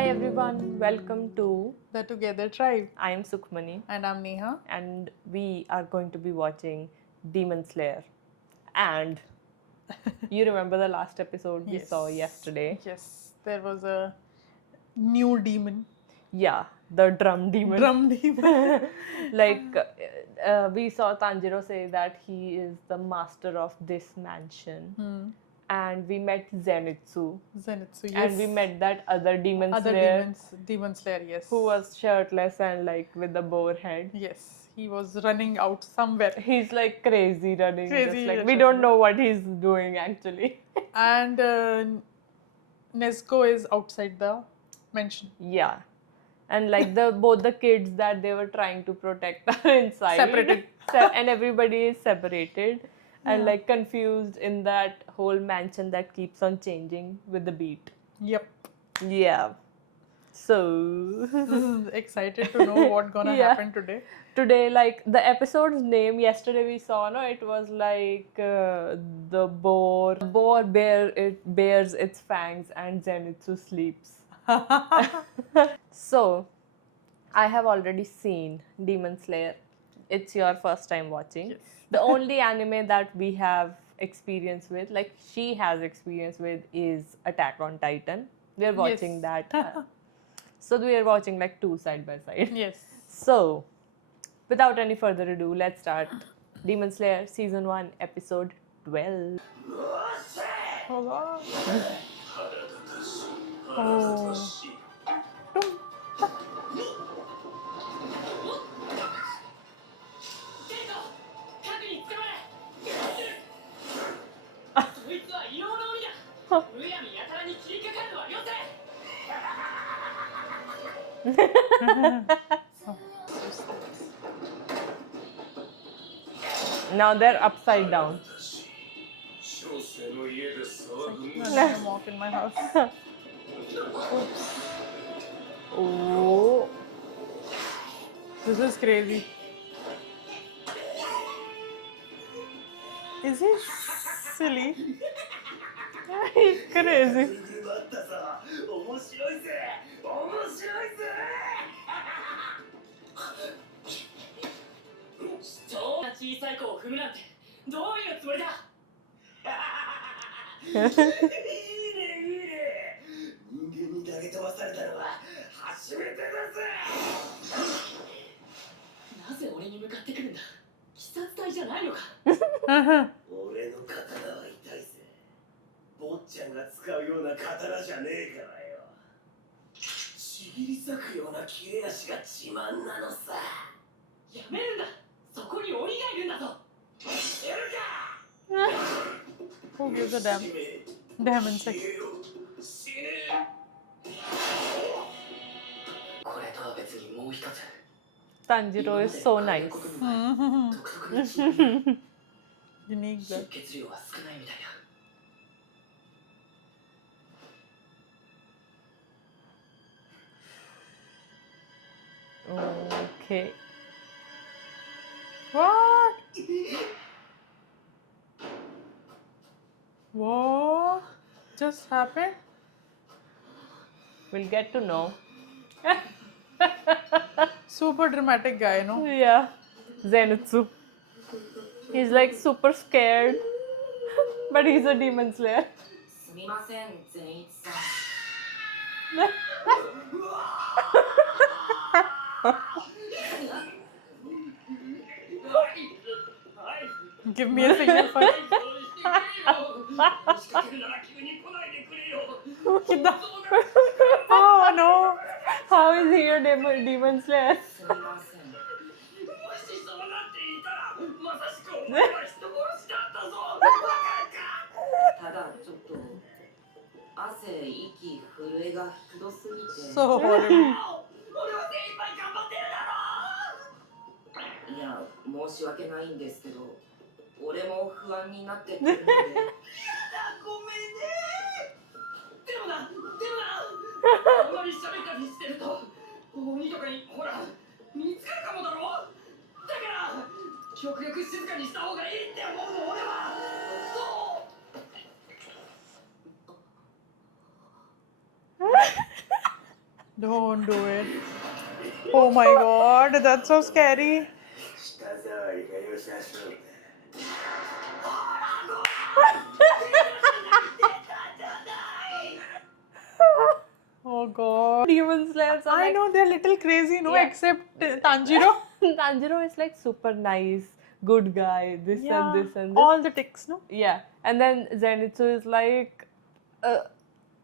Hi everyone, welcome to The Together Tribe. I am Sukhmani And I'm Neha. and we are going to be watching Demon Slayer. And you remember the last episode we saw yesterday? Yes, there was a new demon. Yeah, the drum demon. Drum demon. We saw Tanjiro say that he is the master of this mansion. And we met Zenitsu. Zenitsu, yes. And we met that other demon Other slayer Demon Slayer, yes. who was shirtless and like with the boar head. Yes, he was running out somewhere. He's like crazy running. Crazy Just like we running. don't know what he's doing actually. And Nezuko is outside the mansion. Yeah. And like both the kids that they were trying to protect are inside. Separated. And everybody is separated and Yeah. like confused in that whole mansion that keeps on changing with the beat. Yep. Yeah. So Excited to know what's gonna Yeah. happen today. today, like the episode's name yesterday we saw, no, it was like the boar bears its fangs and Zenitsu sleeps. So I have already seen Demon Slayer. It's your first time watching. Yes. The only anime that we have experience with, like she has experience with, is Attack on Titan. We are watching Yes. that. So we are watching like two side by side. Yes. So, without any further ado, let's start Demon Slayer Season 1, Episode 12. Oh, wow. Oh. Now they're upside down. Let him walk in my house. Oh. This is crazy. Is he silly? He's crazy. 面白いぜ面白いぜ超小さい子を踏むなんてどういうつもりだいいねいいね人間に投げ飛ばされたのは初めてだぜなぜ俺に向かってくるんだ鬼殺隊じゃないのか俺の刀は痛いぜ坊ちゃんが使うような刀じゃねえからよちぎり裂くような切れ足が自慢なのさやめるんだそこに鬼がいるんだぞやるか Who gives a damn? Damn insect. 死ねこれとは別にもう一つ Tanjiro is so nice. 独特な血出 Unique. 血量は少ないみたいだ Okay. What? What just happened? We'll get to know. Super dramatic guy, no? Yeah. Zenitsu. He's like super scared. But he's a demon slayer. すみません善一さん Give me a signal first. Oh no! How is he a demon slayer? すみませんもしそうなっていたらまさしくお前は人殺しだったぞわかるかただちょっと汗息震えがひどすぎて So horrible. 俺は精一杯頑張ってるだろいや申し訳ないんですけど俺も不安になってくるのでやだごめんねでもなあんまりしゃべったりしてると鬼とかにほら見つかるかもだろだから極力静かにした方がいいって思うの俺はそう Don't do it. Oh my god, that's so scary. 舌触りが良さそうだ。 Oh god. Demon Slayers are I like, know they're little crazy, no? Yeah. Except Tanjiro. Tanjiro is like super nice, good guy, this and this and this. All the ticks, no? Yeah, and then Zenitsu is like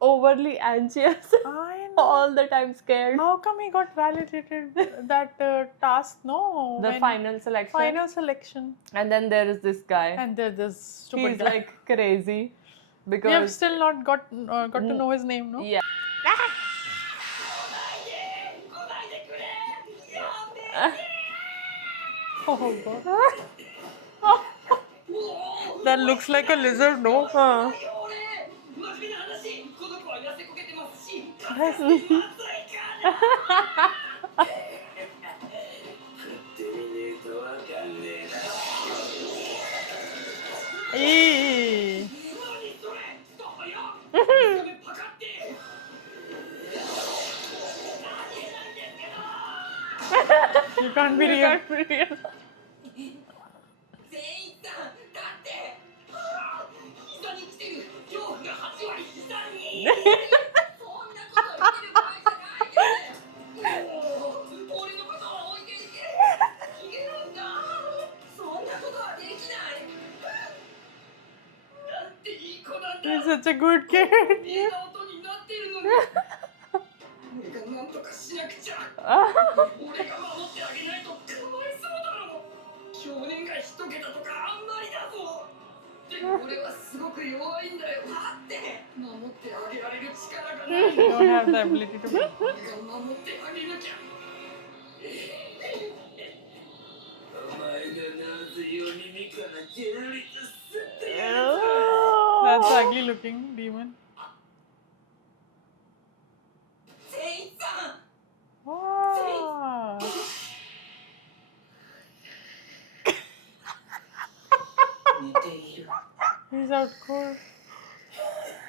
overly anxious, I know. all the time scared. How come he got validated that task, no? The When- final selection. Final selection. And then there is this guy. And there's this stupid He's guy. like crazy because We have still not got to know his name, no? yeah. Oh god. That looks like a lizard, no? Huh. 真面目な話、この子は痩せこけてますし、 Yes. 暑いから食ってみねえとわかんねえな。 Eee. 何それ、人早っ。それパカって。You can't be real. 全員さん、だって膝に来てる恐怖が8割膝にそんなこと言ってる場合じゃないで俺のことは置いていけ逃げるんだそんなことはできないなんていい子なんだ He's such a good kid. 見えた音になってるのに俺がなんとかしなくちゃ俺が守ってあげないとかわいそうだろ少年が一桁とかあんまりだぞで俺はすごく弱いんだよだって守ってあげられる力がない Don't have the ability to. 俺が守ってあげなきゃお前がなぜ4耳から出るりとすってやる That's ugly looking demon. 全員さん Wow. He's out cold.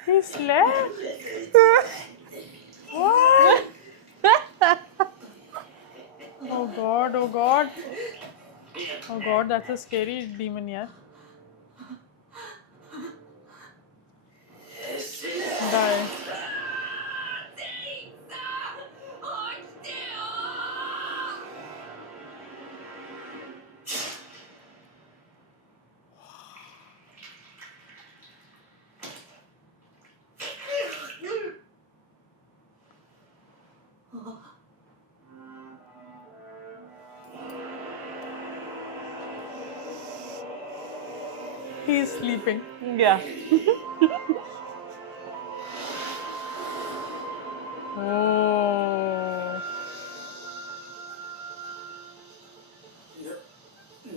He slept. What? Oh god, oh god. Oh god, that's a scary demon, yeah. Die. 全員さん起きてよ He's sleeping. Yeah. Oh.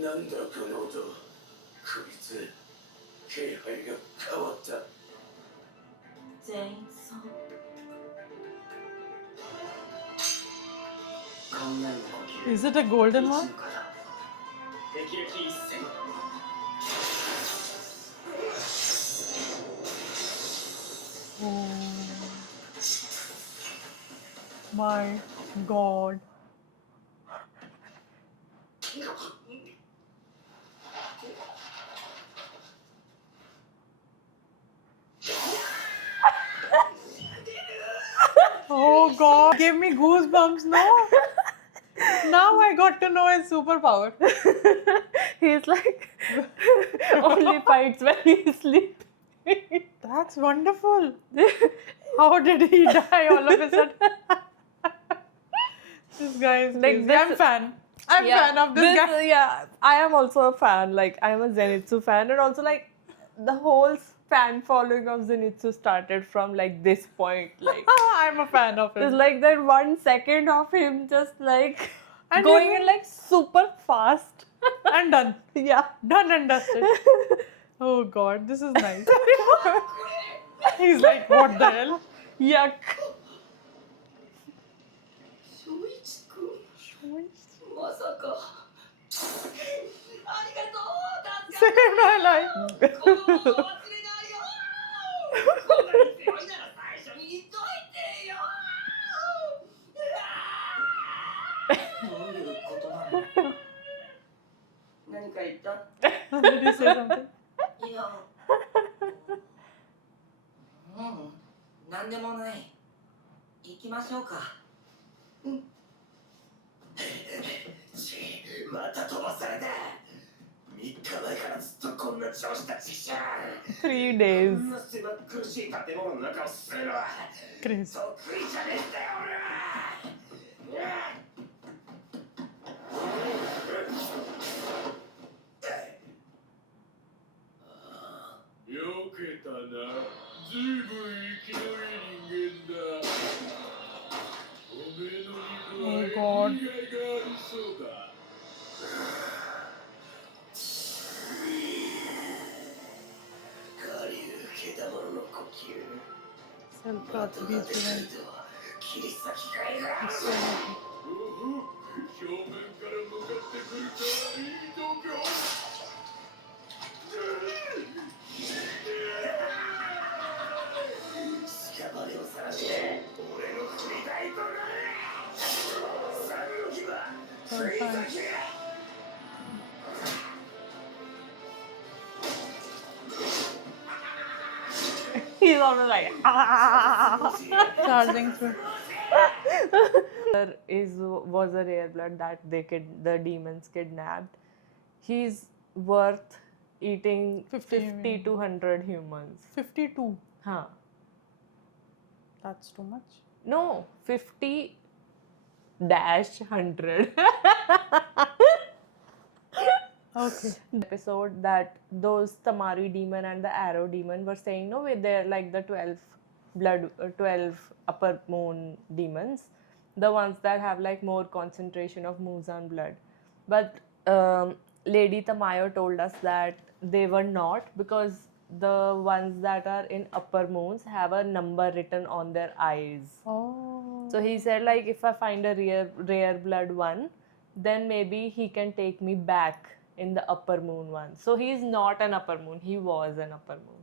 なんだこの音こいつ気配が変わった全員さん考えの呼吸 Is it a golden one? 霹靂一閃 Oh. My god. Oh god. Gave me goosebumps, no? Now I got to know his superpower. He's like only fights when he's sleeping. That's wonderful. How did he die all of a sudden? This guy is Like crazy. I'm this- fan. I'm fan of this guy. Yeah, I am also a fan. Like, I'm a Zenitsu fan, and also like the whole fan following of Zenitsu started from like this point. Like, I'm a fan of it's him. like that 1 second of him just like And going he- in like super fast. And done. Yeah. Done and dusted. Oh god, this is nice. He's like, what the hell? Yuck. 翔一君まさかありがとう助か Saved my life. ったこのまま忘れないよこんなに強いなら最初に言っといてよ Did you say something? いや、なんでもない。行きましょうか。また飛ばされた。3日前からずっとこんな調子だちしゃ。 3 days. こんな狭苦しい建物の中を進めるのは Chris. 得意じゃねえんだよ俺は。よけたな。ずいぶん生きのいい人間だ。おめえの肉は Oh 生き God. がいがありそうだ。狩り受けた者の呼吸。 Self-gratification. 切り裂きがいがある。 It's so happy. 正面から向かってくるか。いい度胸。屍を晒して俺の踏み台となれ。三の木は追跡。 He's always like, ah. Charging through. There was a rare blood that the demons kidnapped. He's worth eating 50 to 100 humans. 52. Huh. That's too much. No, 50 dash 100. Okay. Episode that those Tamari demon and the Arrow demon were saying, no way, they're like the 12 upper moon demons, the ones that have like more concentration of Muzan blood. But Lady Tamayo told us that they were not, because the ones that are in upper moons have a number written on their eyes. Oh. So he said, like, if I find a rare blood one, then maybe he can take me back in the upper moon one. So he is not an upper moon. He was an upper moon.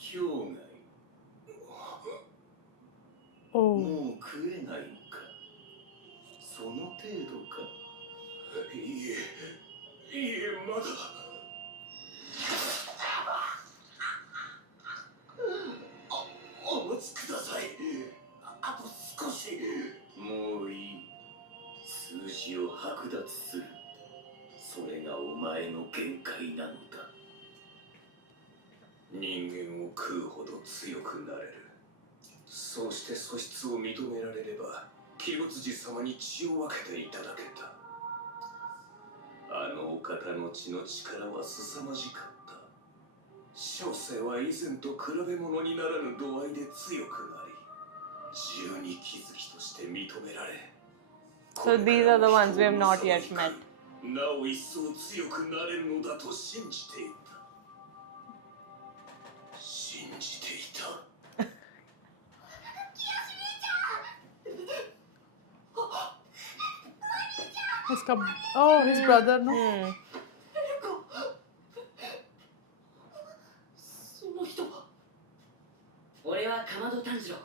今日 Oh. もう食えないのか。その程度か。いえ、まだ。お待ちください。あと少し。もういい。数字を剥奪する。それがお前の限界なのだ。人間を食うほど強くなれる。そうして素質を認められれば、鬼仏寺様に血を分けていただけた。あのお方の血の力は凄まじかった。小生は以前と比べ物にならぬ度合いで強くなり、十二鬼月として認められ。 So these are the ones we have not yet met. なお一層強くなれるのだと信じていた。信じていた。 Oh, his brother, no? Hmm. その人は。俺はかまど炭治郎。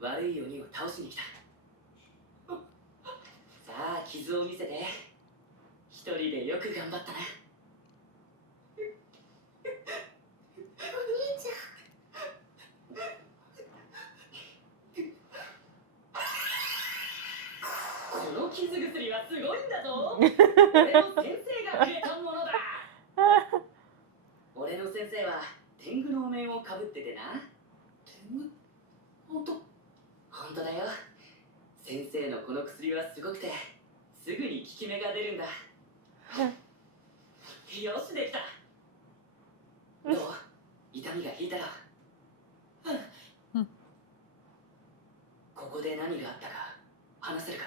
悪い鬼を倒しに来た。さあ、傷を見せて。一人でよく頑張ったな。この傷薬はすごいんだぞ。俺の先生がくれたものだ。俺の先生は天狗のお面をかぶっててな。天狗？本当だよ。先生のこの薬はすごくて、すぐに効き目が出るんだ。よし、できた。どう？痛みが引いたら。ここで何があったか話せるか。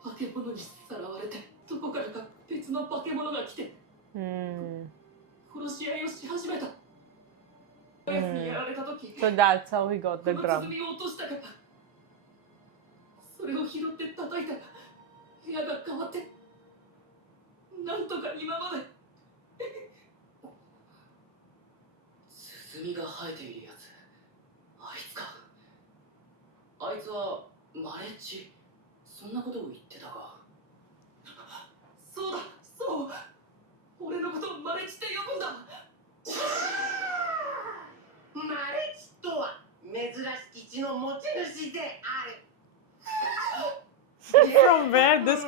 化け物にさらわれて、どこからか別の化け物が来て、 Hmm. 殺し合いをし始めた。やつにやられた時、 So that's how he got こ the の drum. 鼓を落としたから、それを拾って叩いたら部屋が変わって、なんとか今まで。鼓が生えているやつ、あいつか。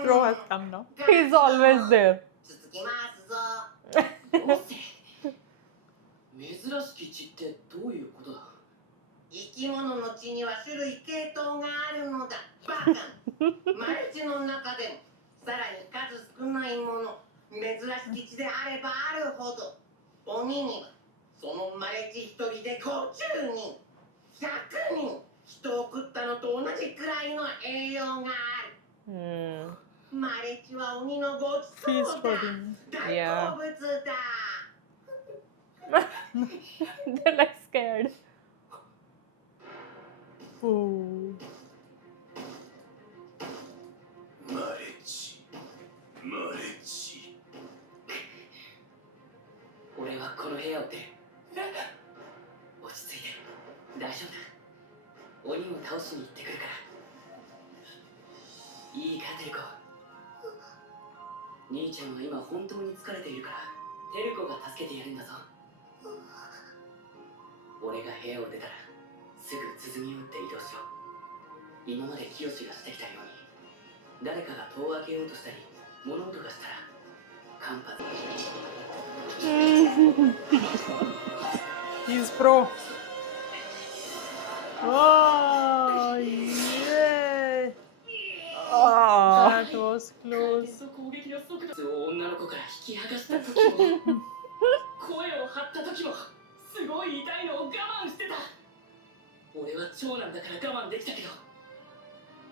Pro has come now. He's always there. 続きますぞ。どうせ珍しき血ってどういうことだ。生き物の血には種類系統があるのだ。バカ。マルチの中でもさらに数少ないもの、珍しき血であればあるほど、鬼にはそのマルチ一人で50人、100人、人を食ったのと同じくらいの栄養がある。 Hmm. マレチは鬼のごちそう He's だ。 funny. 大好物だ。 They're like scared. Oh. マレチ俺はこの部屋を出る。落ち着いて、大丈夫だ。鬼を倒しに行ってくるから。いいかテルコ。兄ちゃんは今本当に疲れているから、テルコが助けてやるんだぞ。俺が部屋を出たらすぐ鼓を打って移動しろ。今まで清がしてきたように、誰かが戸を開けようとしたり物音がしたら間髪。 He's pro. Oh, yeah. Oh. That was close. 攻撃の速度を女の子から引き剥がした時も声を張った時もすごい痛いのを我慢してた。俺は長男だから我慢できたけど、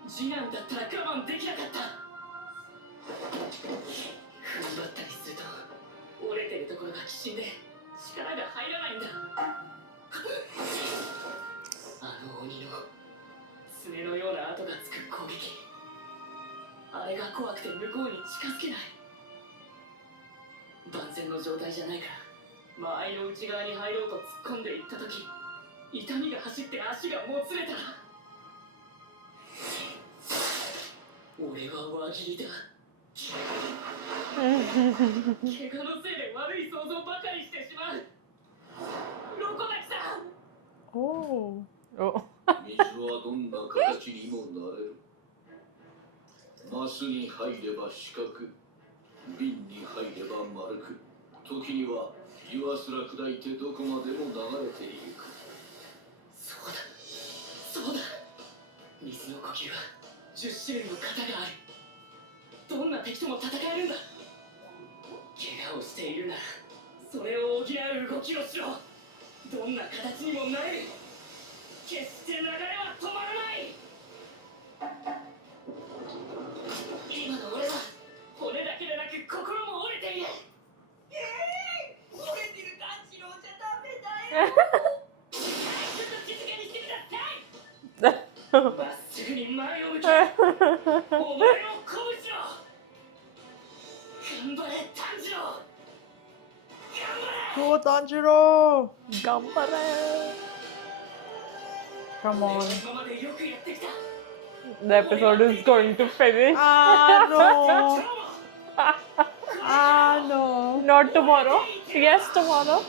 次男だったら我慢できなかった。踏ん張ったりすると折れてるところがきしんで力が入らないんだ。あの鬼の爪のような跡がつく攻撃、あれが怖くて向こうに近づけない。万全の状態じゃないから間合いの内側に入ろうと突っ込んでいった時、痛みが走って足がもつれた。俺は輪切りだ。怪我のせいで悪い想像ばかりしてしまう。ロコダキさん。 Oh. Oh. 水はどんな形にもなれる。マスに入れば四角、瓶に入れば丸く、時には岩すら砕いてどこまでも流れていく。そうだそうだ。水の呼吸は10種類の型がある。どんな敵とも戦えるんだ。怪我をしているならそれを補う動きをしろ。どんな形にもなれる。決して流れは止まらない。今の俺は骨だけでなく心も折れている。折れてる炭治郎じゃダメだよ。ちょっと静かにしてください。まっすぐに前を向け、お前を鼓舞しろ。頑張れ炭治郎。 Go, Tanjiro. Gampare. Come on. The episode is going to finish. Ah, no. Ah, no. Not tomorrow. Yes, tomorrow.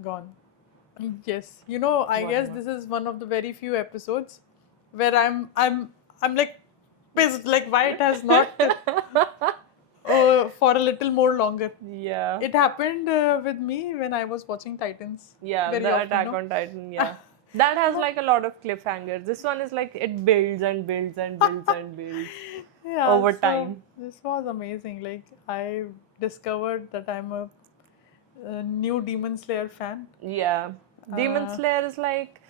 Gone. Yes. You know, I One guess more. this is one of the very few episodes where I'm like pissed, like why it has not for a little more longer. Yeah. It happened with me when I was watching Titans. Yeah, very the often, Attack no? on Titan, yeah. That has like a lot of cliffhangers. This one is like it builds and builds and builds and builds. Yeah, over so time. This was amazing. Like I discovered that I'm a new Demon Slayer fan. Yeah. Demon Uh, Slayer is like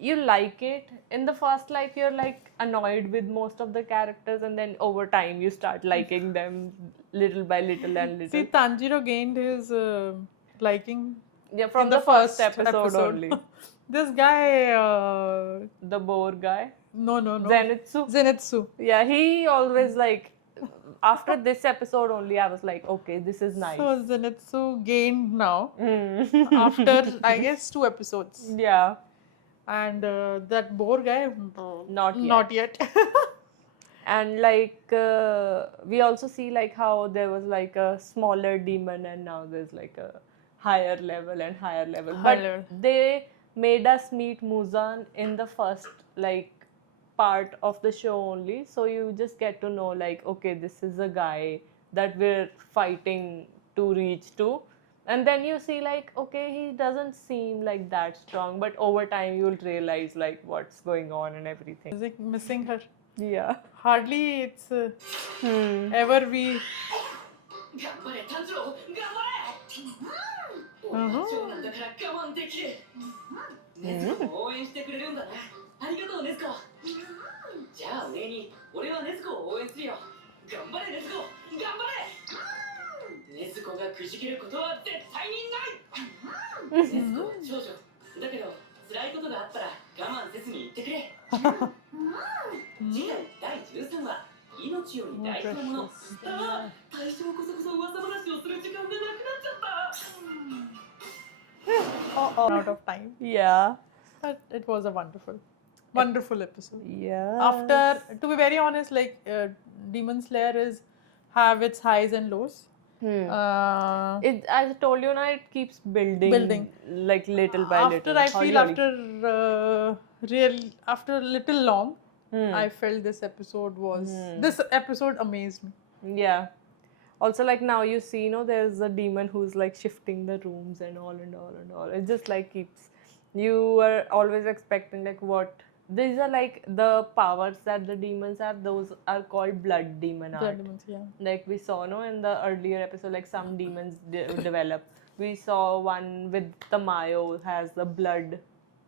you like it. In the first, like you're like annoyed with most of the characters, and then over time you start liking them little by little and little. See, Tanjiro gained his liking Yeah, from in the first episode only. This guy, The boar guy. no, Zenitsu. Zenitsu. Yeah, he always like after this episode only I was like, okay, this is nice. So Zenitsu gained now Mm. after I guess 2 episodes, Yeah. and that boar guy, Not yet. not yet. And like we also see like how there was like a smaller demon and now there's like a higher level and higher level. Higher But level. they made us meet Muzan in the first like part of the show only, so you just get to know like, okay, this is a guy that we're fighting to reach to. And then you see like, okay, he doesn't seem like that strong, but over time you'll realize like what's going on and everything. Music missing her. Yeah. Hardly it's Hmm. ever we. 頑張れ炭治郎頑張れ俺は長男だから我慢できる禰豆子も応援してくれるんだなありがとう禰豆子じゃあお礼に俺は禰豆子を応援するよ頑張れ禰豆子頑張れ禰豆子がくじけることは絶対にない禰豆子は長女だけど辛いことがあったら我慢せずに言ってくれ次回第13話命より大事なものああ大将こそこそ噂話をする時間がなくなっちゃった Out of time. Yeah. But it was a wonderful episode. Yeah. After, to be very honest, like Demon Slayer have its highs and lows. It, as I told you now, it keeps building like little by little. After I feel Holi-holi. after a little long, Hmm. I felt this episode amazed me. Yeah. Also, like now you see, there's a demon who's like shifting the rooms and all and all and all. It just like keeps. You are always expecting like what. These are like the powers that the demons have. Those are called blood demon art. Yeah. Like we saw, in the earlier episode, like some demons develop. We saw one with Tamayo has the blood,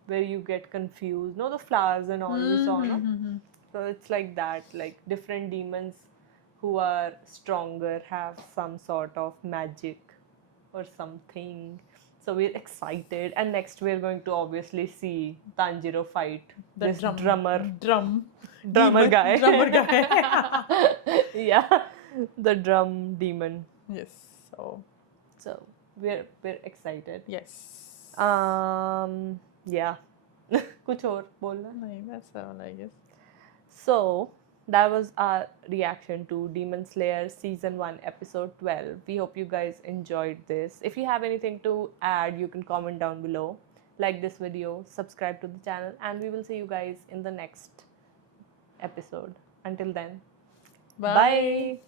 where you get confused. No, the flowers and all we saw, no. So it's like that. Like different demons who are stronger have some sort of magic or something. So we're excited, and next we're going to obviously see Tanjiro fight The this drummer drummer guy. Drummer guy. Yeah, the drum demon. Yes. So we're excited. Yes. Yeah. कुछ और बोलना? नहीं, that's all I guess. So that was our reaction to Demon Slayer Season 1 Episode 12. We hope you guys enjoyed this. If you have anything to add, you can comment down below. Like this video, subscribe to the channel, and we will see you guys in the next episode. Until then, bye.